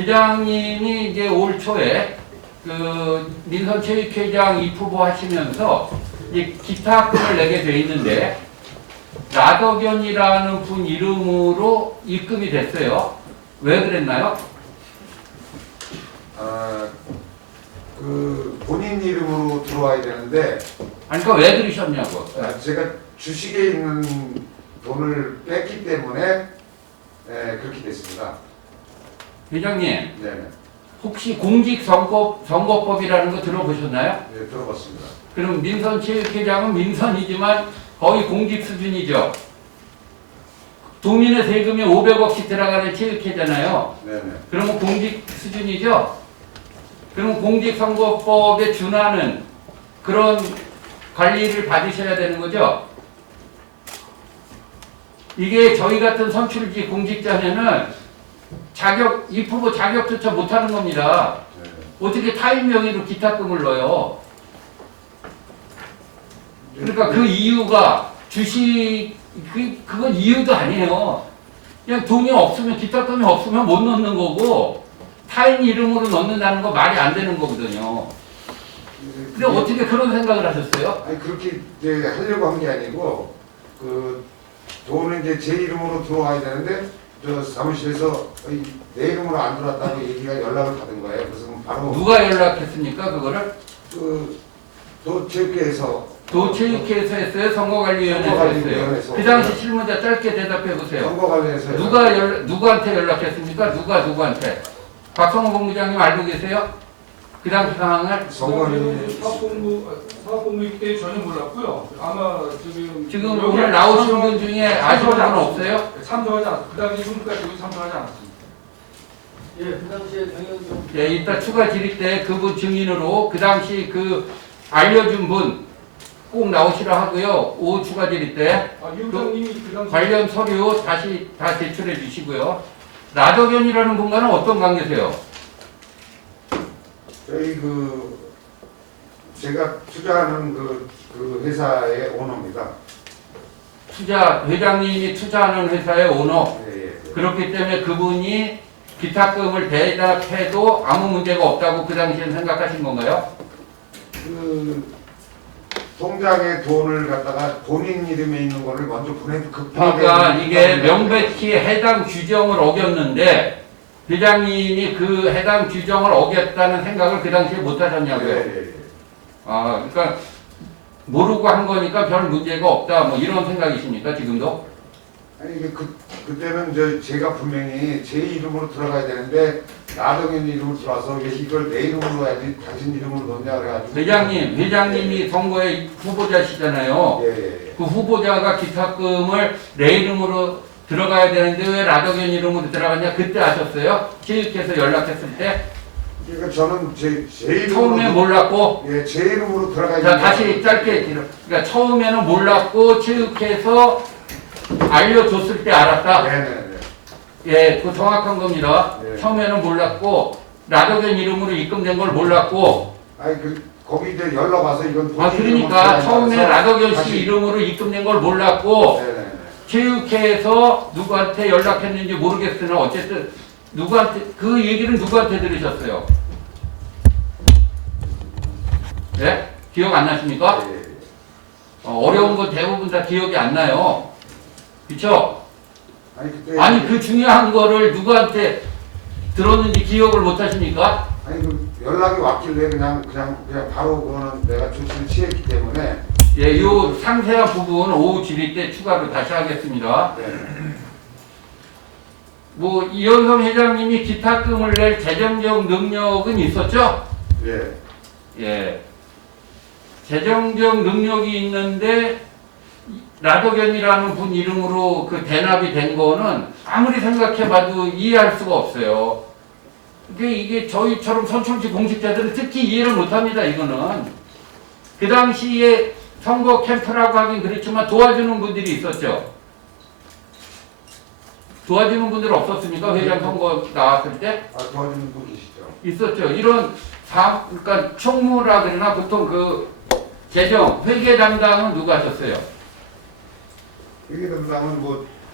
회장님이 이제 올 초에 그 민선체육회장 입후보 하시면서 이제 기타금을 내게 돼 있는데 나덕연이라는 분 이름으로 입금이 됐어요. 왜 그랬나요? 그 본인 이름으로 들어와야 되는데 아니 그러니까 왜 그러셨냐고. 제가 주식에 있는 돈을 뺐기 때문에 그렇게 됐습니다. 회장님 네네. 혹시 공직선거법이라는 거 들어보셨나요? 네, 들어봤습니다. 그럼 민선체육회장은 민선이지만 거의 공직 수준이죠. 도민의 세금이 500억씩 들어가는 체육회잖아요. 네네. 그러면 공직 수준이죠. 그럼 공직선거법에 준하는 그런 관리를 받으셔야 되는 거죠. 이게 저희 같은 선출직 공직자는 입후보 자격조차 못하는 겁니다. 네. 어떻게 타인 명의로 기타금을 넣어요? 그러니까 그 이유가 그건 이유도 아니에요. 그냥 돈이 없으면 기타금이 없으면 못 넣는 거고 타인 이름으로 넣는다는 거 말이 안 되는 거거든요. 근데 어떻게 그런 생각을 하셨어요? 아니 그렇게 이제 하려고 한 게 아니고 그 돈은 이제 제 이름으로 들어와야 되는데 저 사무실에서 내 이름으로 안 들어왔다고 얘기가 연락을 받은 거예요. 그래서 바로 누가 연락했습니까? 그거를? 도체육회에서 도체육회에서 했어요? 선거관리위원회에서 선거관리위원회에서 했어요? 그 당시 실무자 짧게 대답해 보세요. 선거관리에서 누구한테 연락했습니까? 누구한테? 박성호 본부장님 알고 계세요? 그 당시 상황을? 사업본부 때 전혀 몰랐고요. 아마 지금 오늘 나오신 분 중에 아시는 분 없어요? 참석하지 않았어요. 그 당시 손끝까지 여기 참석하지 않았습니다. 예, 그 당시에 정영종 예, 이따 추가 질의 때 그분 증인으로 그 당시 그 알려준 분 꼭 나오시라 하고요. 오후 추가 질의 때 아, 위원장님이 그 당시 관련 서류 다시 다 제출해 주시고요. 나덕연이라는 분과는 어떤 관계세요? 저희 제가 투자하는 그 회사의 오너입니다. 회장님이 투자하는 회사의 오너. 예, 예. 그렇기 때문에 그분이 기타금을 대납해도 아무 문제가 없다고 그 당시에 생각하신 건가요? 그 통장에 돈을 갖다가 본인 이름에 있는 거를 먼저 보내도 급하게 그러니까 이게 명백히 해당 규정을 어겼는데 회장님이 그 해당 규정을 어겼다는 생각을 그 당시에 못 하셨냐고요? 예, 예, 예. 아, 그러니까 모르고 한 거니까 별 문제가 없다 뭐 이런 생각이십니까 지금도? 아니 이게 그때는 제가 분명히 제 이름으로 들어가야 되는데 나덕연 이름으로 들어와서 이걸 내 이름으로 해야지 당신 이름으로 넣냐 그래가지고 회장님이 선거의 후보자시잖아요. 예, 예. 그 후보자가 기타금을 내 이름으로 들어가야 되는데 왜 나덕연 이름으로 들어갔냐 그때 아셨어요? 체육회에서 연락했을 때 그러니까 저는 제 이름으로 처음에 몰랐고 예, 제 이름으로 들어가야 자 다시 짧게 그러니까 처음에는 몰랐고 체육회에서 알려줬을 때 알았다. 네네네. 예, 그 정확한 겁니다. 네. 처음에는 몰랐고 나덕연 이름으로 입금된 걸 몰랐고 아니 거기 이제 연락 와서 이건 본인 그러니까 이름으로 처음에 들어가서 나덕연 다시- 씨 이름으로 입금된 걸 몰랐고 네네네. 체육회에서 누구한테 연락했는지 모르겠으나 어쨌든 누구한테 그 얘기는 누구한테 들으셨어요? 네? 기억 안 나십니까? 예, 예. 어려운 건 대부분 다 기억이 안 나요. 그쵸? 아니 그때 아니 그 중요한 거를 누구한테 들었는지 기억을 못 하십니까? 아니 연락이 왔길래 그냥 바로 그거는 내가 조치를 취했기 때문에 예, 요 상세한 부분 오후 질의 때 추가로 다시 하겠습니다. 네. 뭐 이현성 회장님이 기타금을 낼 재정적 능력은 있었죠? 예. 예. 재정적 능력이 있는데 나덕연이라는 분 이름으로 그 대납이 된 거는 아무리 생각해봐도 이해할 수가 없어요. 이게 저희처럼 선출직 공직자들은 특히 이해를 못합니다. 이거는 그 당시에 선거 캠프라고 하긴 그렇지만 도와주는 분들이 있었죠. 도와주는 분들 없었습니까? 회장 선거 나왔을 때 도와주는 분 계시죠? 있었죠. 이런 그러니까 총무라 그러나 보통 그 재정 회계 담당은 누가 하셨어요? 회계 담당은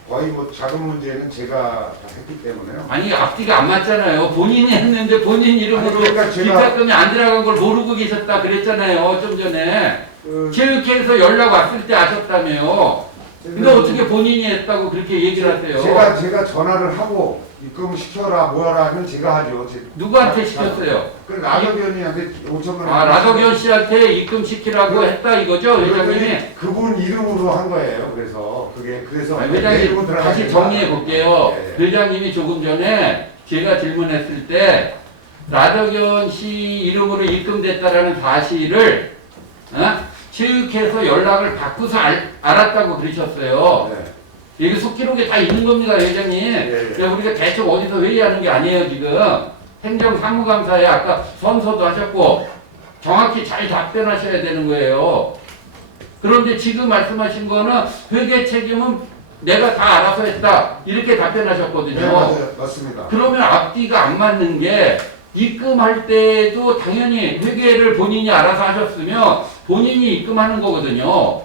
거의 뭐 작은 문제는 제가 다 했기 때문에요. 아니 앞뒤가 안 맞잖아요. 본인이 했는데 본인 이름으로 아니, 그러니까 제가- 입사금이 안 들어간 걸 모르고 계셨다 그랬잖아요. 좀 전에 체육회에서 연락 왔을 때 아셨다며요. 근데 어떻게 본인이 했다고 그렇게 얘기를 하세요? 제가 전화를 하고 입금 시켜라 뭐라는 제가 하죠. 누구한테 시켰어요? 그 라덕연이한테 5천만 원. 아 라덕연 씨한테 입금시키라고 했다 이거죠 회장님이? 그랬더니 그분 이름으로 한 거예요. 그래서 아니, 내 회장님 이름으로 들어가야 다시 된다. 정리해 볼게요. 예, 예. 회장님이 조금 전에 제가 질문했을 때 라덕연 씨 이름으로 입금됐다라는 사실을 체육회에서 연락을 받고서 알았다고 그러셨어요. 네. 이게 속기록에 다 있는 겁니다, 회장님. 예. 그래서 우리가 대충 어디서 회의하는 게 아니에요, 지금. 행정사무감사에 아까 선서도 하셨고 정확히 잘 답변하셔야 되는 거예요. 그런데 지금 말씀하신 거는 회계 책임은 내가 다 알아서 했다. 이렇게 답변하셨거든요. 네, 맞아요. 맞습니다. 그러면 앞뒤가 안 맞는 게 입금할 때도 당연히 회계를 본인이 알아서 하셨으면 본인이 입금하는 거거든요.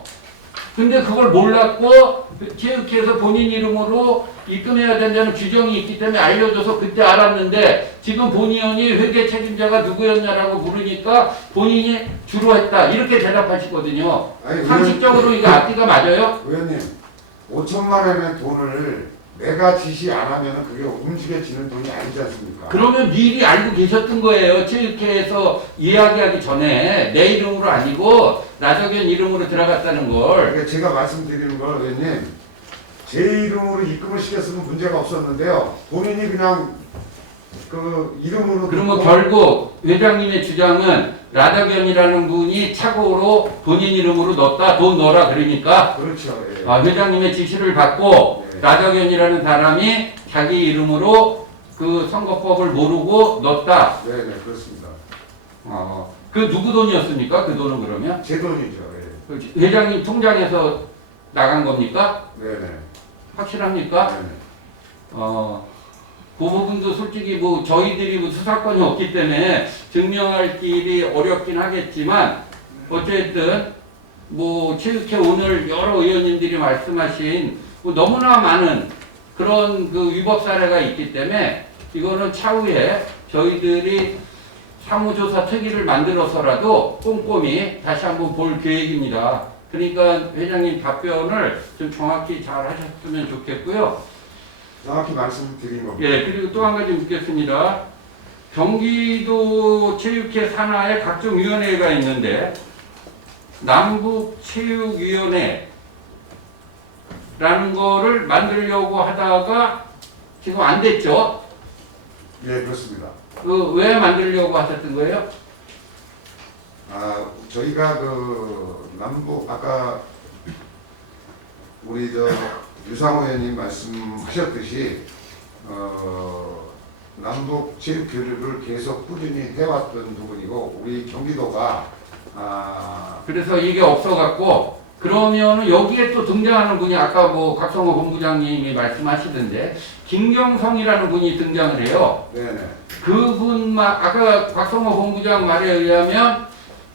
근데 그걸 몰랐고 체육회에서 본인 이름으로 입금해야 된다는 규정이 있기 때문에 알려줘서 그때 알았는데 지금 본의원이 회계 책임자가 누구였냐라고 물으니까 본인이 주로 했다. 이렇게 대답하시거든요. 아니, 상식적으로 이거 앞뒤가 맞아요? 의원님 5천만 원의 돈을 내가 지시 안 하면 그게 움직여지는 돈이 아니지 않습니까? 그러면 미리 알고 계셨던 거예요. 체육회에서 이야기하기 전에 내 이름으로 아니고 나덕현 이름으로 들어갔다는 걸. 그러니까 제가 말씀드리는 건 의원님 제 이름으로 입금을 시켰으면 문제가 없었는데요. 본인이 그냥 그 이름으로 그러면 듣고 결국 회장님의 주장은 라덕현이라는 분이 착오로 본인 이름으로 넣었다. 돈 넣어라 그러니까 그렇죠. 예. 회장님의 지시를 받고 네. 라덕현이라는 사람이 자기 이름으로 그 선거법을 모르고 넣었다. 네네 그렇습니다. 그 누구 돈이었습니까? 그 돈은 그러면? 제 돈이죠. 예. 그 회장님 통장에서 나간 겁니까? 네네. 확실합니까? 네네. 그 부분도 솔직히 뭐 저희들이 뭐 수사권이 없기 때문에 증명할 길이 어렵긴 하겠지만 어쨌든 뭐 체육회 오늘 여러 의원님들이 말씀하신 뭐 너무나 많은 그런 그 위법 사례가 있기 때문에 이거는 차후에 저희들이 사무조사 특위를 만들어서라도 꼼꼼히 다시 한번 볼 계획입니다. 그러니까 회장님 답변을 좀 정확히 잘 하셨으면 좋겠고요. 정확히 말씀드린 겁니다. 예, 그리고 또 한 가지 묻겠습니다. 경기도 체육회 산하에 각종 위원회가 있는데 남북체육위원회라는 거를 만들려고 하다가 지금 안 됐죠? 예, 그렇습니다. 그 왜 만들려고 하셨던 거예요? 저희가 그 남북 아까 우리 유상호 의원님 말씀하셨듯이 남북 체육 교류를 계속 꾸준히 해왔던 부분이고 우리 경기도가 그래서 이게 없어갖고 그러면은 여기에 또 등장하는 분이 아까 뭐 곽성호 본부장님이 말씀하시던데 김경성이라는 분이 등장을 해요. 네네 그분만 아까 곽성호 본부장 말에 의하면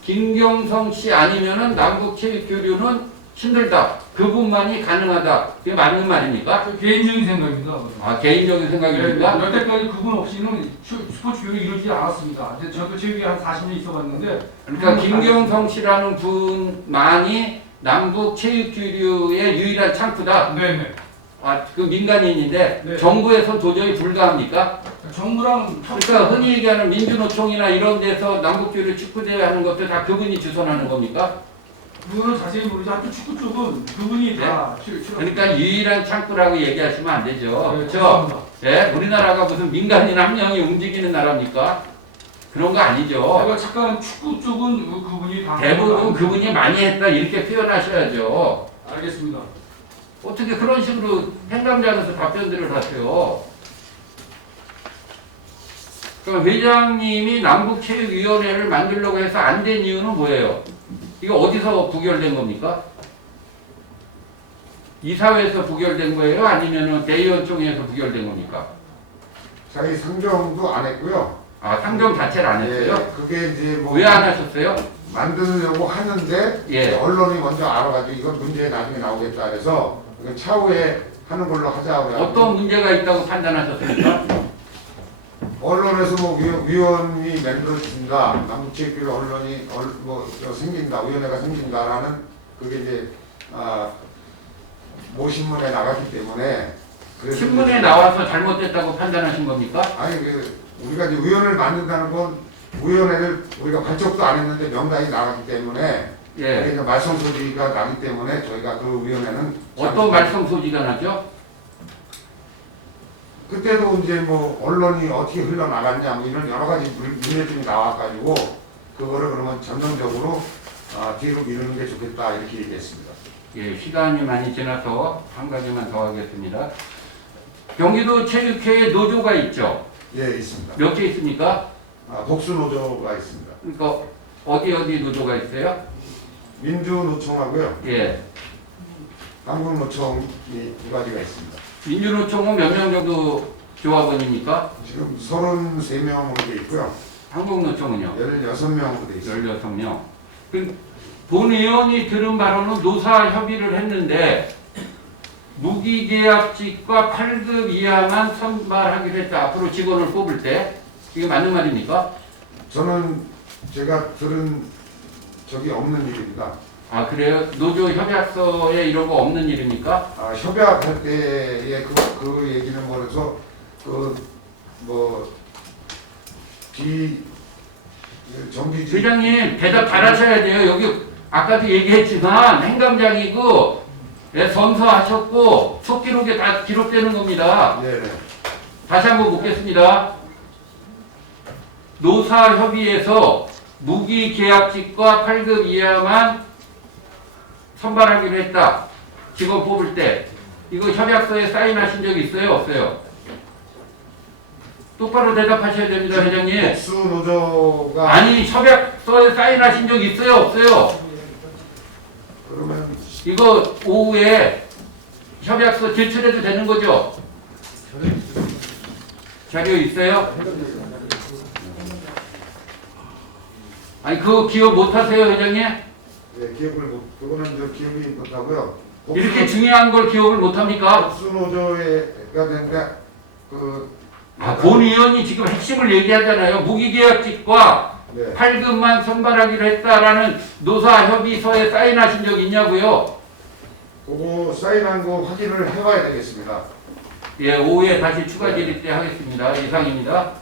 김경성 씨 아니면은 남북 체육 교류는 힘들다. 그분만이 가능하다. 그게 맞는 말입니까? 그 개인적인 생각입니다. 개인적인 생각입니까? 여태까지 그분 없이는 스포츠 교육이 이루어지지 않았습니다. 이제 저도 체육에 한 40년 있어봤는데 그러니까 김경성 씨라는 분만이 남북 체육 교류의 유일한 창구다. 네네. 그 민간인인데 네. 정부에선 도저히 불가합니까? 정부랑 그러니까 흔히 얘기하는 민주노총이나 이런 데서 남북교류 축구대회 하는 것도 다 그분이 주선하는 겁니까? 그거는 자세히 모르지. 하여튼 축구 쪽은 그분이 다 그러니까 유일한 창구라고 얘기하시면 안 되죠. 그렇죠? 죄송합니다. 예, 우리나라가 무슨 민간인 한 명이 움직이는 나라입니까? 그런 거 아니죠. 제가 잠깐 축구 쪽은 그분이 다 대부분 그분이 많이 했다 이렇게 표현하셔야죠. 알겠습니다. 어떻게 그런 식으로 행감자로서 답변들을 하세요? 그럼 회장님이 남북체육위원회를 만들려고 해서 안 된 이유는 뭐예요? 이거 어디서 부결된 겁니까? 이사회에서 부결된 거예요? 아니면 대의원총회에서 부결된 겁니까? 저희 상정도 안 했고요. 상정 자체를 안 했어요? 예, 그게 이제 뭐 왜 안 하셨어요? 만들려고 하는데 예. 언론이 먼저 알아가지고 이건 문제 나중에 나오겠다 해서 차후에 하는 걸로 하자고. 어떤 문제가 있다고 판단하셨습니까? 언론에서 뭐 위원이 만들어진다, 남북체육회 언론이 생긴다, 위원회가 생긴다라는 그게 이제 모신문에 나갔기 때문에 그래서 신문에 이제 나와서 잘못됐다고 판단하신 겁니까? 아니 우리가 이제 위원회를 만든다는 건 위원회를 우리가 발족도 안 했는데 명단이 나갔기 때문에 예. 그게 이제 말썽 소리가 나기 때문에 저희가 그 위원회는 어떤 말썽 소지가 나죠? 그때도 이제 뭐 언론이 어떻게 흘러나갔냐 뭐 이런 여러 가지 문제점이 나와가지고 그거를 그러면 전면적으로 뒤로 미루는 게 좋겠다 이렇게 얘기했습니다. 예, 시간이 많이 지나서 한 가지만 더 하겠습니다. 경기도 체육회에 노조가 있죠. 예, 있습니다. 몇 개 있습니까? 복수 노조가 있습니다. 그러니까 어디 노조가 있어요? 민주노총하고요, 예. 한국노총이 두 가지가 있습니다. 민주노총은 몇 명 정도 조합원입니까? 지금 33명으로 돼 있고요. 한국노총은요? 16명으로 돼 있습니다. 16명. 본 의원이 들은 바로는 노사 협의를 했는데 무기계약직과 8급 이하만 선발하기로 했다. 앞으로 직원을 뽑을 때. 이게 맞는 말입니까? 저는 제가 들은 적이 없는 일입니다. 아, 그래요? 노조 협약서에 이런 거 없는 일입니까? 협약할 때의 그 얘기는 뭐래서 정규직 회장님 대답 잘하셔야 돼요. 여기 아까도 얘기했지만 행감장이고 선서하셨고 속기록에 다 기록되는 겁니다. 네네. 다시 한번 묻겠습니다. 노사협의에서 무기계약직과 8급 이하만 선발하기로 했다. 직원 뽑을 때. 이거 협약서에 사인하신 적 있어요? 없어요? 똑바로 대답하셔야 됩니다, 회장님. 복수 노조가 아니, 협약서에 사인하신 적 있어요? 없어요? 그러면 이거 오후에 협약서 제출해도 되는 거죠? 자료 있어요? 아니, 그거 기억 못 하세요, 회장님? 그거는 저 기억이 못하고요. 이렇게 중요한 걸 기억을 못 합니까? 복수 노조가 된데 본 의원이 지금 핵심을 얘기하잖아요. 무기계약직과 네. 8급만 선발하기로 했다라는 노사협의서에 사인하신 적 있냐고요? 그거 사인한 거 확인을 해봐야 되겠습니다. 예, 오후에 다시 추가 질의 때 하겠습니다. 이상입니다.